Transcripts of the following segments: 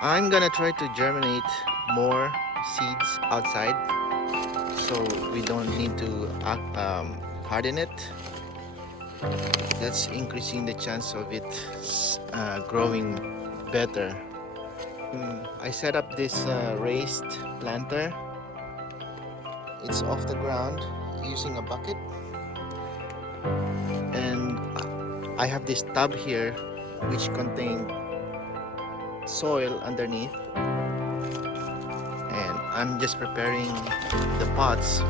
I'm gonna try to germinate more seeds outside so we don't need to harden it. That's increasing the chance of it growing better. I set up this raised planter. It's off the ground using a bucket, and I have this tub here which contains soil underneath, and I'm just preparing the pots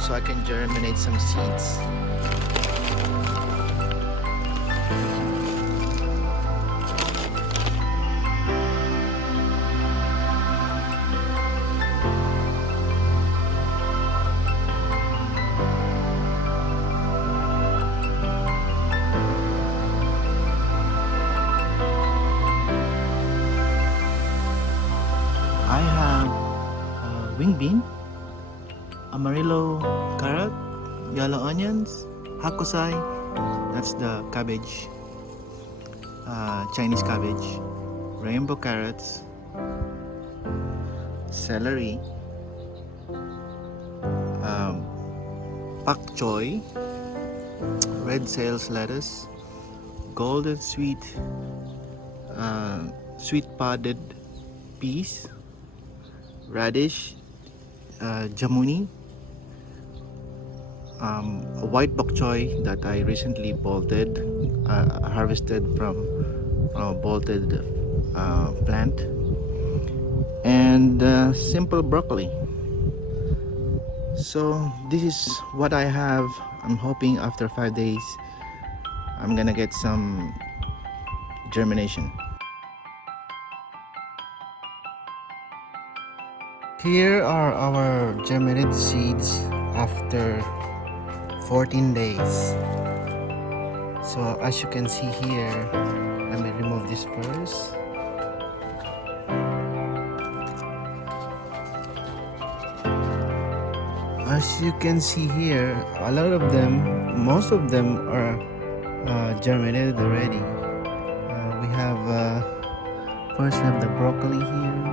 so I can germinate some seeds. I have wing bean, amarillo carrot, yellow onions, hakusai, that's the cabbage, Chinese cabbage, rainbow carrots, celery, pak choy, red sales lettuce, golden sweet podded peas, radish, jamuni, a white bok choy that I recently bolted, harvested from a bolted plant, and simple broccoli. So this is what I have. I'm hoping after 5 days I'm gonna get some germination. Here are our germinated seeds after 14 days. So as you can see here, let me remove this first. As you can see here, a lot of them, most of them are germinated already. We have first we have the broccoli here.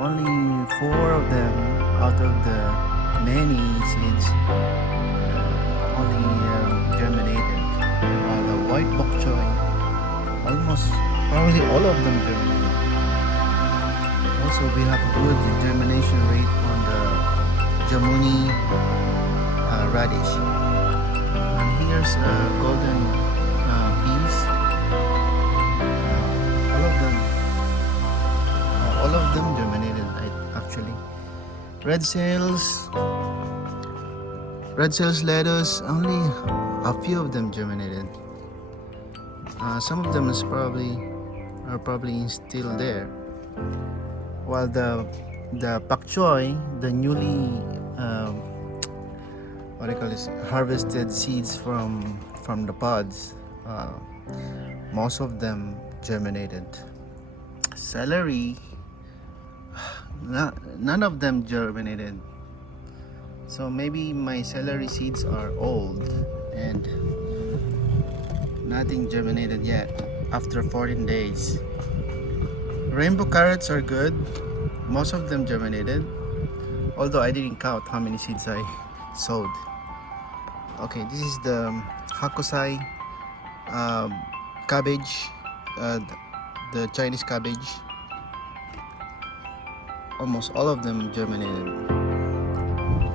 Only 4 of them out of the many seeds only germinated. While the white bok choy, almost probably all of them germinated. Also, we have a good germination rate on the jamuni radish. And here's golden peas. All of them germinated actually. Red sales lettuce, only a few of them germinated. Some of them are probably still there. While the pak choy, the newly what do you call this, harvested seeds from the pods, most of them germinated. Celery, none of them germinated. So maybe my celery seeds are old and nothing germinated yet after 14 days. Rainbow carrots are good. Most of them germinated, although I didn't count how many seeds I sowed. Okay, this is the hakusai cabbage, the Chinese cabbage. Almost all of them germinated.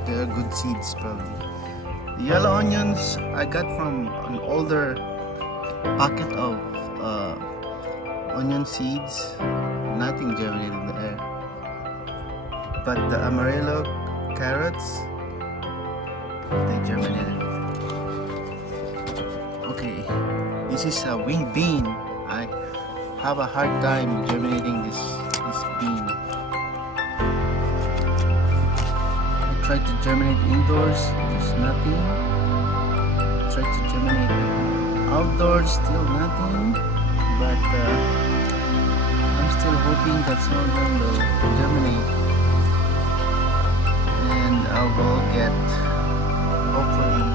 They're good seeds probably. The yellow onions I got from an older packet of onion seeds. Nothing germinated there. But the amarillo carrots, they germinated. Okay, this is a wing bean. I have a hard time germinating this bean. Tried to germinate indoors, there's nothing. Tried to germinate outdoors, still nothing. But I'm still hoping that some of them will germinate, and I will get hopefully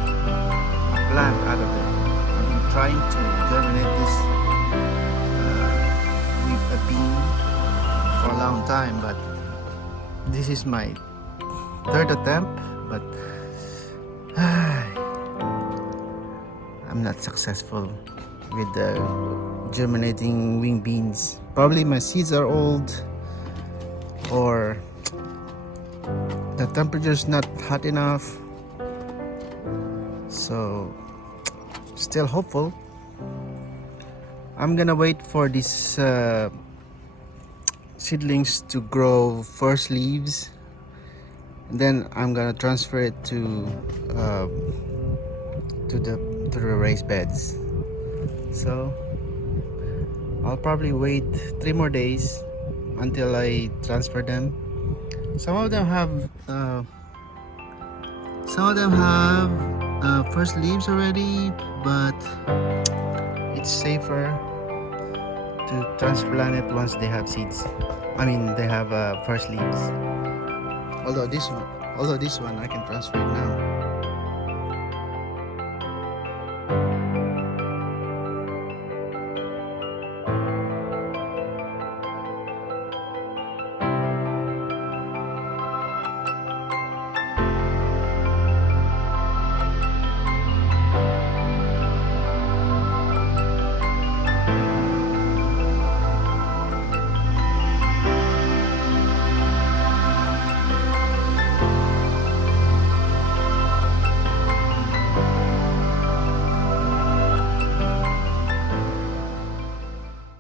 a plant out of it. I've been trying to germinate this with a bean. time, but this is my third attempt, but I'm not successful with the germinating wing beans. Probably my seeds are old, or the temperature's not hot enough. So still hopeful. I'm gonna wait for these seedlings to grow first leaves, then I'm gonna transfer it to the raised beds. So I'll probably wait 3 more days until I transfer them. Some of them have first leaves already, but it's safer to transplant it once they have seeds. I mean, they have first leaves. Although this one I can transfer it now.